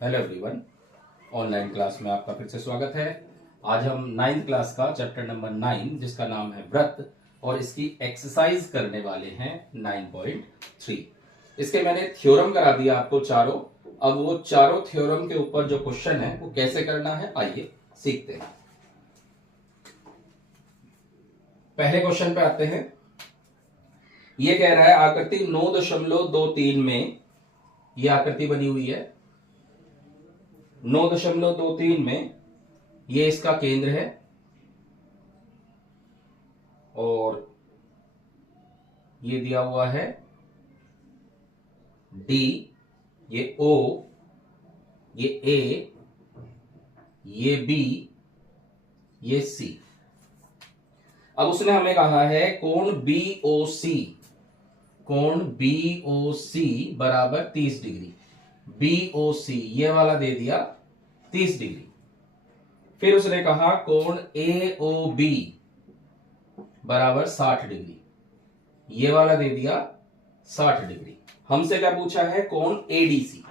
Hello everyone, online class में आपका फिर से स्वागत है। आज हम 9th क्लास का चैप्टर नंबर 9 जिसका नाम है व्रत और इसकी एक्सरसाइज करने वाले हैं 9.3। इसके मैंने थ्योरम करा दिया आपको चारों। अब वो चारों थ्योरम के ऊपर जो क्वेश्चन है वो कैसे करना है आइए सीखते हैं। पहले क्वेश्चन पे आते हैं। ये कह रहा है आकृति 9.23 में ये आकृति बनी हुई है। 9.23 में ये इसका केंद्र है और ये दिया हुआ है D, ये O, ये A, ये B, ये C। अब उसने हमें कहा है कोण BOC बराबर 30 डिग्री। BOC ये वाला दे दिया 30 डिग्री। फिर उसने कहा कोण AOB बराबर 60 डिग्री। ये वाला दे दिया 60 डिग्री। हमसे क्या पूछा है? कोण ADC।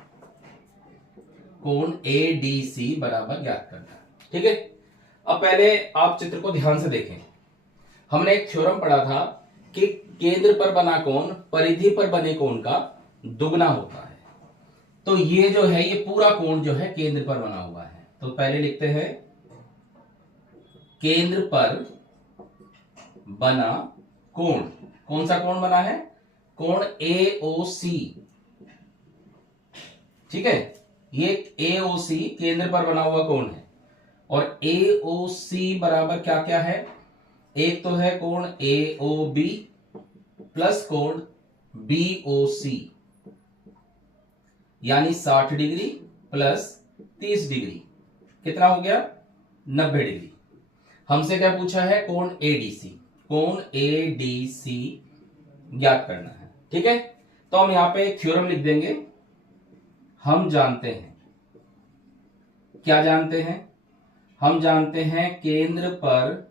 कोण ADC बराबर ज्ञात करना है। ठीक है, अब पहले आप चित्र को ध्यान से देखें। हमने एक थ्योरम पढ़ा था कि केंद्र पर बना कोण परिधि पर बने कोण का दुगना होता है। तो ये जो है ये पूरा कोण जो है केंद्र पर बना हुआ है। तो पहले लिखते हैं केंद्र पर बना कोण। कौन सा कोण बना है? कोण AOC। ठीक है, ये AOC केंद्र पर बना हुआ कोण है और AOC बराबर क्या क्या है? एक तो है कोण AOB प्लस कोण BOC यानी 60 डिग्री प्लस 30 डिग्री कितना हो गया? 90 डिग्री। हमसे क्या पूछा है? कोण ADC। कोण ADC ज्ञात करना है। ठीक है, तो हम यहां पे थ्योरम लिख देंगे। हम जानते हैं, क्या जानते हैं? हम जानते हैं केंद्र पर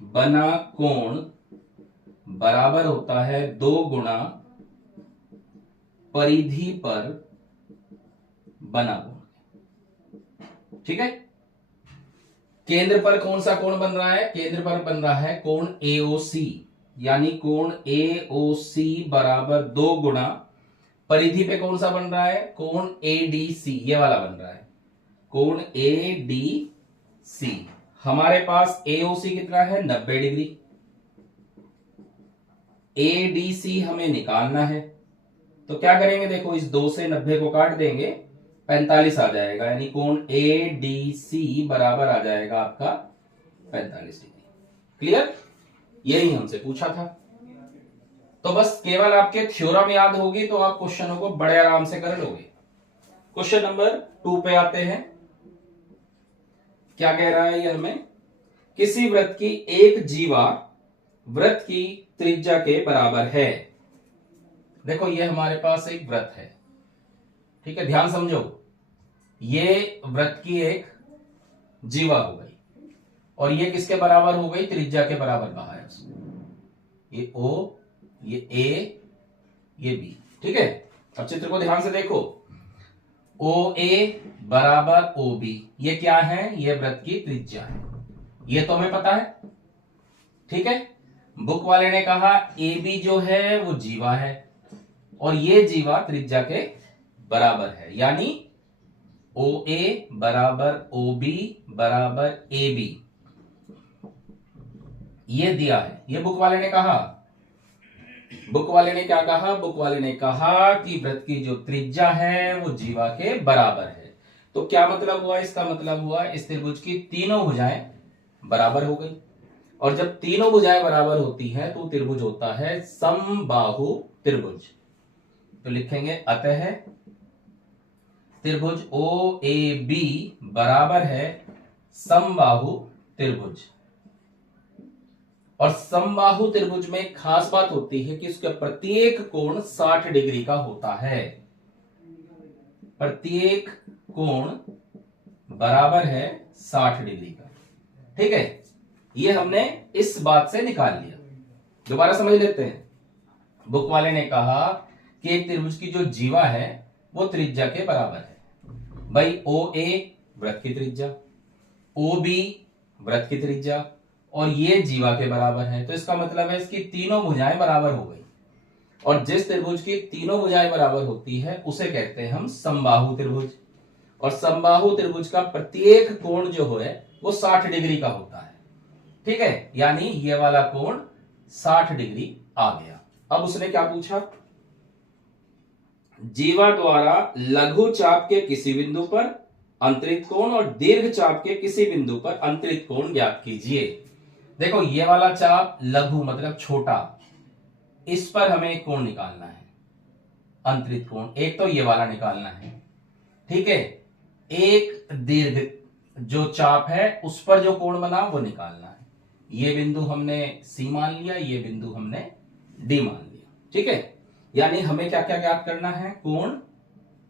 बना कोण बराबर होता है 2 गुणा परिधि पर बना कोण। ठीक है, केंद्र पर कौन सा कोण बन रहा है? केंद्र पर बन रहा है कोण AOC यानी कोण AOC बराबर 2 गुणा परिधि पे कौन सा बन रहा है? कोण ADC ये वाला बन रहा है। कोण ADC हमारे पास AOC कितना है? 90 डिग्री। ADC हमें निकालना है तो क्या करेंगे? देखो इस 2 से 90 को काट देंगे, 45 आ जाएगा यानी कोण ADC बराबर आ जाएगा आपका 45 डिग्री। क्लियर? यही हमसे पूछा था। तो बस केवल आपके थ्योरम याद होगी तो आप क्वेश्चनों को बड़े आराम से कर लोगे। क्वेश्चन नंबर 2 पे आते हैं। क्या कह रहा है ये हमें? किसी वृत्त की एक जीवा वृत्त की त्रिज्या के बराबर है। देखो ये हमारे पास एक वृत्त है। ठीक है, ध्यान समझो। ये वृत्त की एक जीवा हो गई और ये किसके बराबर हो गई? त्रिज्या के बराबर कहा है उसने। ये O, ये A, ये B। ठीक है, अब चित्र को ध्यान से देखो। OA बराबर OB ये क्या है? ये वृत्त की त्रिज्या है। ये तो हमें पता है। ठीक है, बुक वाले ने कहा AB जो है वो जीवा है और ये जीवा त्रिज्या के बराबर है यानी OA बराबर OB बराबर AB ये दिया है। ये बुक वाले ने कहा। बुक वाले ने क्या कहा? बुक वाले ने कहा कि वृत्त की जो त्रिज्या है वो जीवा के बराबर है। तो क्या मतलब हुआ? इसका मतलब हुआ इस त्रिभुज की तीनों भुजाएं बराबर हो गई और जब तीनों भुजाएं बराबर होती हैं तो त्रिभुज होता है समबाहु त्रिभुज। तो लिखेंगे अतः त्रिभुज OAB बराबर है समबाहु त्रिभुज। और समबाहु त्रिभुज में एक खास बात होती है कि उसका प्रत्येक कोण 60 डिग्री का होता है। प्रत्येक कोण बराबर है 60 डिग्री का। ठीक है, ये हमने इस बात से निकाल लिया। दोबारा समझ लेते हैं। बुक वाले ने कहा कि एक त्रिभुज की जो जीवा है वो त्रिज्या के बराबर है। भाई ओ ए वृत्त की त्रिज्या, ओ बी वृत्त की त्रिज्या, और ये जीवा के बराबर है। तो इसका मतलब है इसकी तीनों भुजाएं बराबर हो गई, और जिस त्रिभुज की तीनों भुजाएं बराबर होती है उसे कहते हैं हम समबाहु त्रिभुज। और समबाहु त्रिभुज का प्रत्येक कोण जो है वो 60 डिग्री का होता है। ठीक है, यानी ये वाला कोण 60 डिग्री आ गया। अब उसने क्या पूछा, जीवा द्वारा लघु चाप के किसी बिंदु पर अंतरित कोण और दीर्घ चाप के किसी बिंदु पर अंतरित कोण ज्ञात कीजिए। देखो ये वाला चाप लघु मतलब छोटा, इस पर हमें एक कोण निकालना है, अंतरित कोण एक तो ये वाला निकालना है। ठीक है, एक दीर्घ जो चाप है उस पर जो कोण बना वो निकालना है। ये बिंदु हमने सी मान लिया, ये बिंदु हमने डी मान लिया। ठीक है, यानी हमें क्या क्या ज्ञात करना है, कोण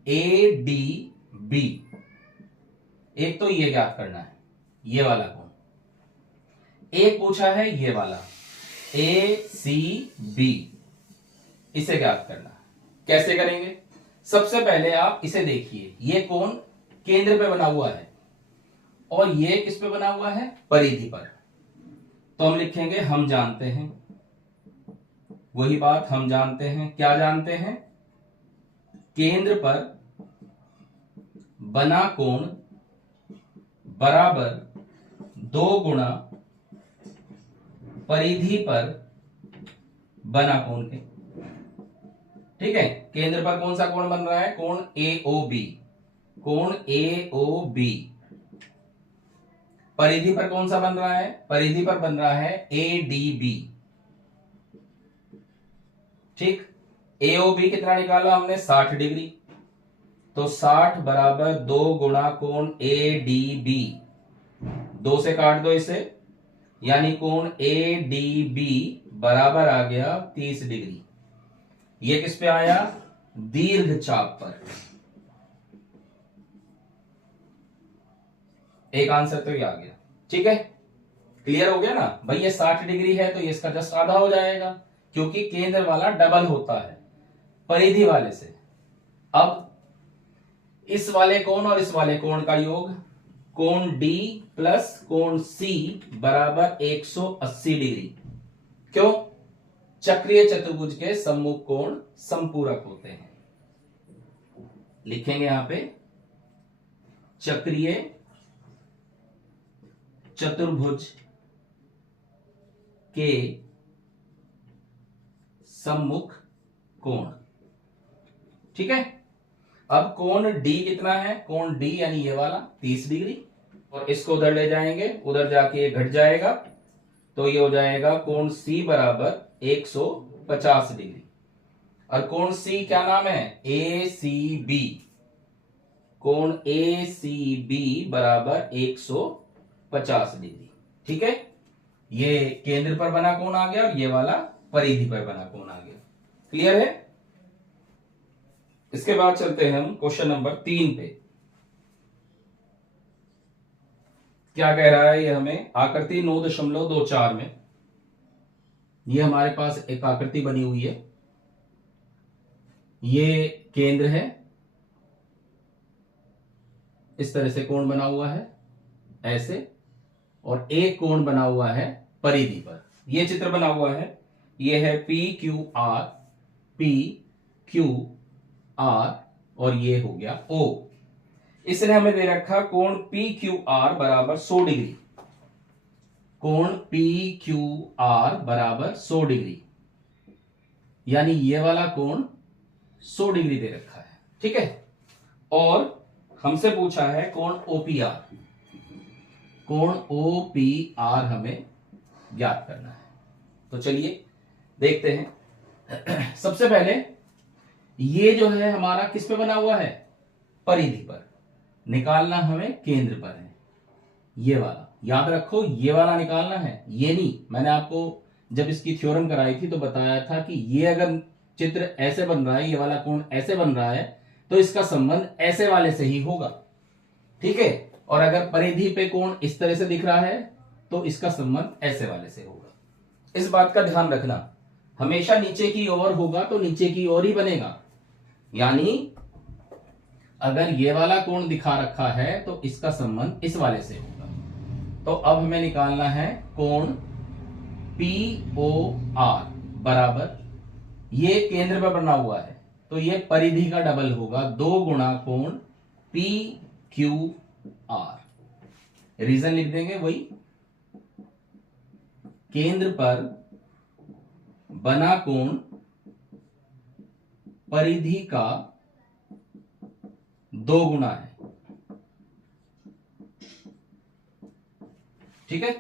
ए डी बी, एक तो ये ज्ञात करना है, ये वाला कोण। एक पूछा है ये वाला ए सी बी, इसे ज्ञात करना है। कैसे करेंगे, सबसे पहले आप इसे देखिए, ये कोण केंद्र पे बना हुआ है और ये किस पे बना हुआ है, परिधि पर। तो हम लिखेंगे हम जानते हैं, वही बात हम जानते हैं, क्या जानते हैं, केंद्र पर बना कोण बराबर 2 गुणा परिधि पर बना कोण के। ठीक है, केंद्र पर कौन सा कोण बन रहा है, कोण ए ओ बी, कोण ए ओ बी। परिधि पर कौन सा बन रहा है, परिधि पर बन रहा है ए डी बी। ठीक, ए ओ बी कितना निकाला हमने, 60 डिग्री। तो 60 बराबर 2 गुणा कोण ए डी बी, 2 से काट दो इसे, यानी कोण ए डी बी बराबर आ गया 30 डिग्री। ये किस पे आया, दीर्घ चाप पर। एक आंसर तो ये आ गया। ठीक है, क्लियर हो गया ना भाई, ये 60 डिग्री है तो ये इसका जस्ट आधा हो जाएगा, क्योंकि केंद्र वाला डबल होता है परिधि वाले से। अब इस वाले कोण और इस वाले कोण का योग, कोण डी प्लस कोण सी बराबर 180 डिग्री। क्यों, चक्रीय चतुर्भुज के सम्मुख कोण संपूरक होते हैं। लिखेंगे यहां पे, चक्रीय चतुर्भुज के सम्मुख कोण। ठीक है, अब कोण डी कितना है, कोण डी यानी ये वाला 30 डिग्री, और इसको उधर ले जाएंगे, उधर जाके ये घट जाएगा, तो ये हो जाएगा कोण सी बराबर 150 डिग्री। और कोण सी क्या नाम है, ए सी बी, कोण ए सी बी बराबर 150 डिग्री। ठीक है, ये केंद्र पर बना कोण आ गया और ये वाला परिधि पर बना कोण आ गया। क्लियर है, इसके बाद चलते हैं हम क्वेश्चन नंबर 3 पे। क्या कह रहा है ये हमें, आकृति 9.24 में ये हमारे पास एक आकृति बनी हुई है, ये केंद्र है, इस तरह से कोण बना हुआ है ऐसे, और एक कोण बना हुआ है परिधि पर। ये चित्र बना हुआ है, ये है P Q R, P Q R, और ये हो गया ओ। इसने हमें दे रखा कोण पी क्यू आर बराबर 100 डिग्री, कोण पी क्यू आर बराबर 100 डिग्री, यानी ये वाला कोण 100 डिग्री दे रखा है। ठीक है, और हमसे पूछा है कोण ओपीआर, कोण ओपीआर हमें ज्ञात करना है। तो चलिए देखते हैं। सबसे पहले ये जो है हमारा किस पे बना हुआ है, परिधि पर, निकालना हमें केंद्र पर है, ये वाला याद रखो, ये वाला निकालना है, ये नहीं। मैंने आपको जब इसकी थ्योरम कराई थी तो बताया था कि ये अगर चित्र ऐसे बन रहा है, ये वाला कोण ऐसे बन रहा है, तो इसका संबंध ऐसे वाले से ही होगा। ठीक है, और अगर परिधि पे कोण इस तरह से दिख रहा है तो इसका संबंध ऐसे वाले से होगा। इस बात का ध्यान रखना, हमेशा नीचे की ओर होगा तो नीचे की ओर ही बनेगा, यानी अगर ये वाला कोण दिखा रखा है तो इसका संबंध इस वाले से होगा। तो अब हमें निकालना है कोण POR बराबर, ये केंद्र पर बना हुआ है तो ये परिधि का डबल होगा, 2 गुणा कोण PQR। रीजन लिख देंगे वही, केंद्र पर बना कोण परिधि का 2 गुना है। ठीक है,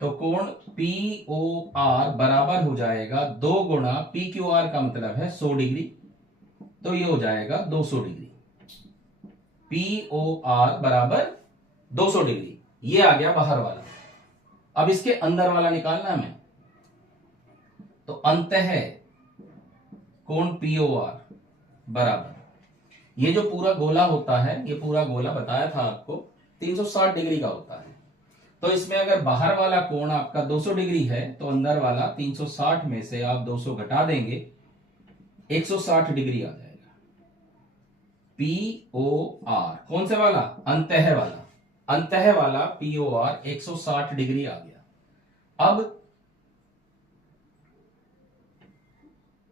तो कोण POR बराबर हो जाएगा 2 गुणा PQR का मतलब है 100 डिग्री, तो ये हो जाएगा 200 डिग्री। POR बराबर 200 डिग्री, ये आ गया बाहर वाला। अब इसके अंदर वाला निकालना है हमें, तो अंतः कोण POR बराबर, ये जो पूरा गोला होता है, ये पूरा गोला बताया था आपको 360 डिग्री का होता है। तो इसमें अगर बाहर वाला कोण आपका 200 डिग्री है तो अंदर वाला 360 में से आप 200 घटा देंगे, 160 डिग्री आ जाएगा। POR कौन से वाला? अंतः वाला, अंतः वाला POR 160 डिग्री आ गया। अब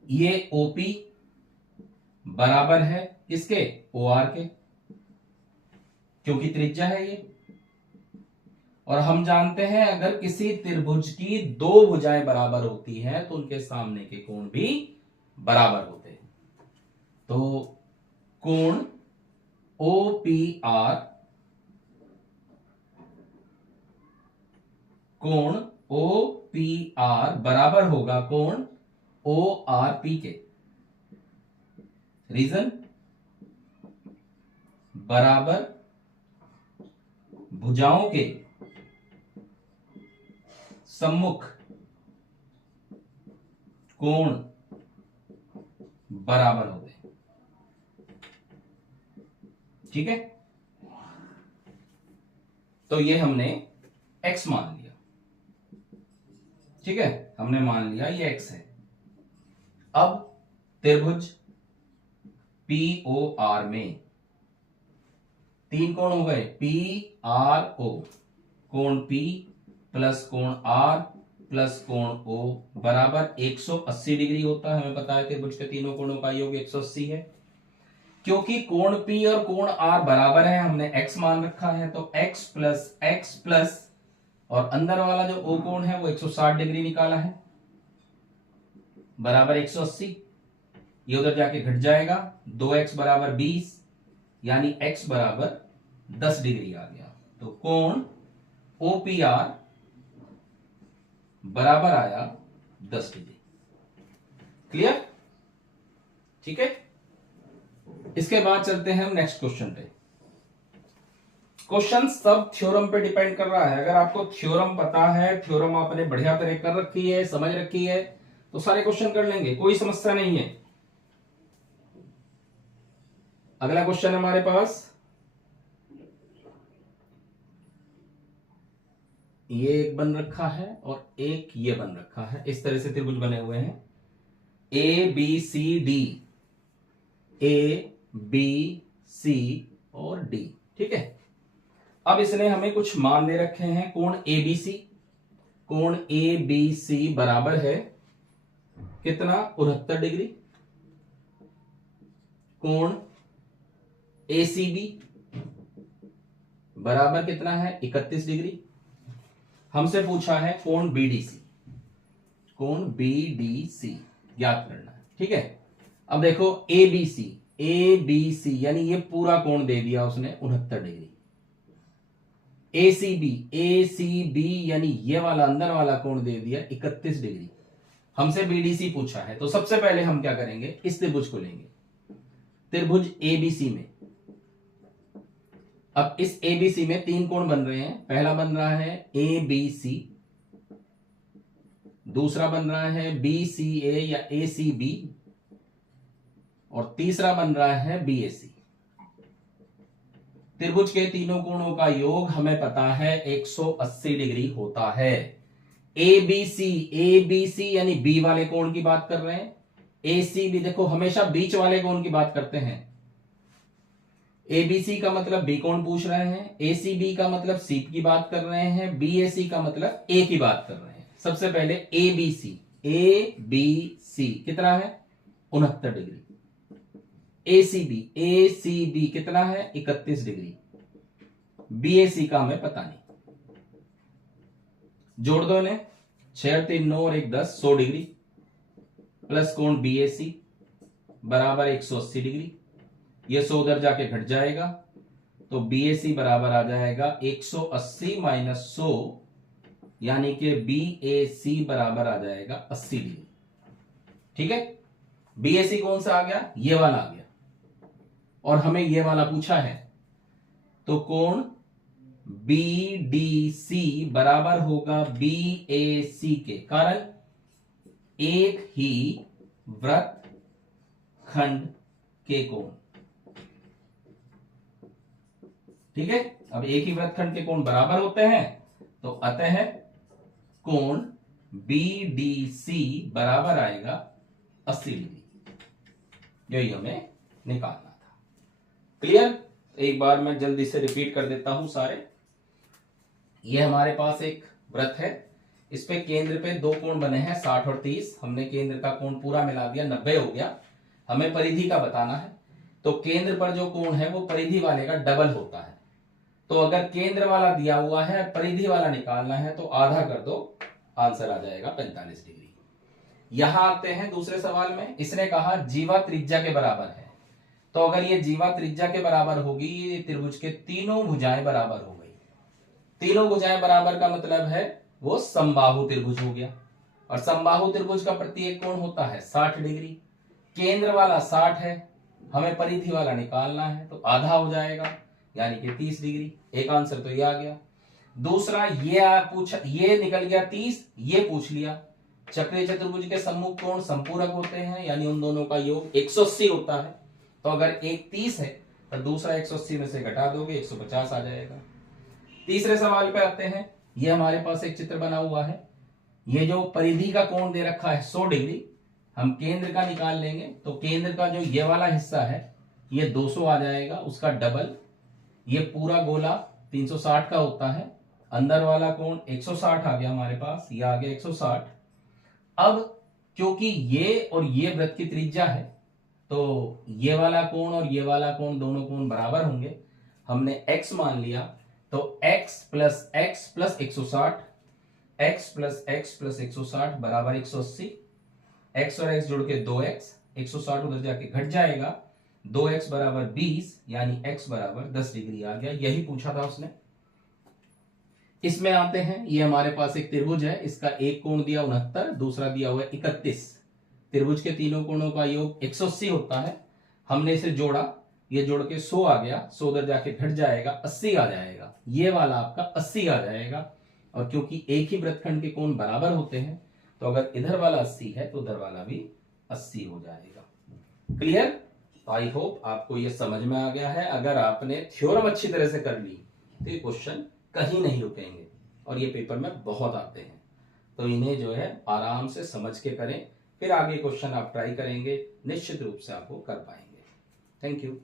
ये OP बराबर है किसके? OR के, क्योंकि त्रिज्या है ये। और हम जानते हैं अगर किसी त्रिभुज की 2 भुजाएं बराबर होती हैं तो उनके सामने के कोण भी बराबर होते हैं। तो कोण OPR, कोण OPR बराबर होगा कोण ORP के। रीजन, बराबर भुजाओं के सम्मुख कोण बराबर होते हैं। ठीक है, तो ये हमने x मान लिया। ठीक है, हमने मान लिया ये x है। अब त्रिभुज POR में 3 कोण हो गए, PRO, कोण P प्लस कोण R प्लस कोण O बराबर 180 डिग्री होता है। हमें पता है त्रिभुज के तीनों कोणों का योग 180 है। क्योंकि कोण P और कोण R बराबर है, हमने x मान रखा है, तो x प्लस और अंदर वाला जो O कोण है वो 160 डिग्री निकाला है, बराबर 180। ये उधर जाके घट जाएगा, 2x बराबर 20, यानी x बराबर 10 डिग्री आ गया। तो कोण OPR बराबर आया 10 डिग्री। क्लियर? ठीक है, इसके बाद चलते हैं हम नेक्स्ट क्वेश्चन पे। क्वेश्चन सब थ्योरम पे डिपेंड कर रहा है। अगर आपको थ्योरम पता है, थ्योरम आपने बढ़िया तरह कर रखी है, समझ रखी है, तो सारे क्वेश्चन कर लेंगे, कोई समस्या नहीं है। अगला क्वेश्चन हमारे पास ये एक बन रखा है और एक ये बन रखा है, इस तरह से त्रिभुज बने हुए हैं ABCD, ABC और D। ठीक है, अब इसने हमें कुछ मान दे रखे हैं। कोण ABC, कोण ABC बराबर है कितना? 69 डिग्री। कोण ACB बराबर कितना है? 31 डिग्री। हमसे पूछा है कोण BDC, कोण BDC ज्ञात करना है। ठीक है, अब देखो ABC यानी ये पूरा कोण दे दिया उसने 69 डिग्री। ACB यानी ये वाला अंदर वाला कोण दे दिया 31 डिग्री। हमसे BDC पूछा है, तो सबसे पहले हम क्या करेंगे? इस त्रिभुज को लेंगे, त्रिभुज ABC में। अब इस ABC में 3 कोण बन रहे हैं। पहला बन रहा है ABC, दूसरा बन रहा है BCA या ACB, और तीसरा बन रहा है BAC। त्रिभुज के तीनों कोणों का योग हमें पता है 180 डिग्री होता है। ABC यानी B वाले कोण की बात कर रहे हैं। ACB देखो हमेशा बीच वाले कोण की बात करते हैं। एबीसी का मतलब बी कोण पूछ रहे हैं, एसीबी का मतलब सी की बात कर रहे हैं, बीएसी का मतलब ए की बात कर रहे हैं। सबसे पहले एबीसी, एबीसी कितना है 69 डिग्री। एसीबी कितना है 31 डिग्री। बीएसी का हमें पता नहीं, जोड़ दो इन्हें, 6 3 9 और 1 10, 100 डिग्री प्लस कोण बीएसी बराबर 180 डिग्री। ये 100 उधर जाके घट जाएगा तो बीएसी बराबर आ जाएगा 180 माइनस 100, यानी कि बीएसी बराबर आ जाएगा 80 डिग्री। ठीक है, बीएसी कौन सा आ गया, ये वाला आ गया, और हमें ये वाला पूछा है, तो कोण बीडीसी बराबर होगा बीएसी के, कारण एक ही वृत्त खंड के कोण। ठीक है, अब एक ही वृत्तखंड के कोण बराबर होते हैं, तो अतः कोण बीडीसी बराबर आएगा 80 डिग्री। यही हमें निकालना था। क्लियर? एक बार मैं जल्दी से रिपीट कर देता हूं सारे। ये हमारे पास एक वृत्त है, इस पे केंद्र पे दो कोण बने हैं 60 और 30। हमने केंद्र का कोण पूरा मिला दिया, 90 हो गया। हमें परिधि का बताना है, तो केंद्र पर जो कोण है वो परिधि वाले का डबल होता है। तो अगर केंद्र वाला दिया हुआ है, परिधि वाला निकालना है, तो आधा कर दो, आंसर आ जाएगा 45 डिग्री। यहां आते हैं दूसरे सवाल में। इसने कहा जीवा त्रिज्या के बराबर है, तो अगर ये जीवा त्रिज्या के बराबर होगी, ये त्रिभुज के तीनों भुजाएं बराबर हो गई। तीनों भुजाएं बराबर का मतलब है वो समबाहु त्रिभुज हो गया, और समबाहु त्रिभुज का प्रत्येक कोण होता है 60 डिग्री। केंद्र वाला 60 है, हमें परिधि वाला निकालना है, तो आधा हो जाएगा, यानी कि 30 डिग्री। एक आंसर तो ये आ गया। दूसरा ये निकल गया 30, ये पूछ लिया चक्रीय चतुर्भुज के सम्मुख कोण संपूरक होते हैं, यानी उन दोनों का योग 180 होता है। तो अगर एक 30 है तो दूसरा 180 में से घटा दोगे 150 आ जाएगा। तीसरे सवाल पे आते हैं। ये हमारे पास एक चित्र बना हुआ है, ये जो परिधि का कोण दे रखा है 100 डिग्री, हम केंद्र का निकाल लेंगे, तो केंद्र का जो ये वाला हिस्सा है ये 200 आ जाएगा, उसका डबल। ये पूरा गोला 360 का होता है, अंदर वाला कोण 160 आ गया हमारे पास, ये आ गया 160। अब क्योंकि ये और ये वृत्त की त्रिज्या है, तो ये वाला कोण और ये वाला कोण दोनों कोण बराबर होंगे। हमने x मान लिया, तो x plus x plus 160, x plus x plus 160 बराबर 180। x और x जोड़ के 2x, 160 उधर जाके घट जाएगा, 2x बराबर 20, यानी x बराबर 10 डिग्री आ गया। यही पूछा था उसने। इसमें आते हैं, ये हमारे पास एक त्रिभुज है, इसका एक कोण दिया 69, दूसरा दिया हुआ है 31। त्रिभुज के तीनों कोणों का योग 180 होता है। हमने इसे जोड़ा, ये जोड़ के 100 आ गया, 100 उधर जाके घट जाएगा, 80 आ जाएगा। ये वाला आपका 80 आ जाएगा, और क्योंकि एक ही वृत्तखंड के कोण बराबर होते हैं, तो अगर इधर वाला 80 है तो उधर वाला भी 80 हो जाएगा। क्लियर? आई होप आपको ये समझ में आ गया है। अगर आपने थ्योरम अच्छी तरह से कर ली तो ये क्वेश्चन कहीं नहीं रुकेंगे, और ये पेपर में बहुत आते हैं, तो इन्हें जो है आराम से समझ के करें, फिर आगे क्वेश्चन आप ट्राई करेंगे, निश्चित रूप से आपको कर पाएंगे। Thank you.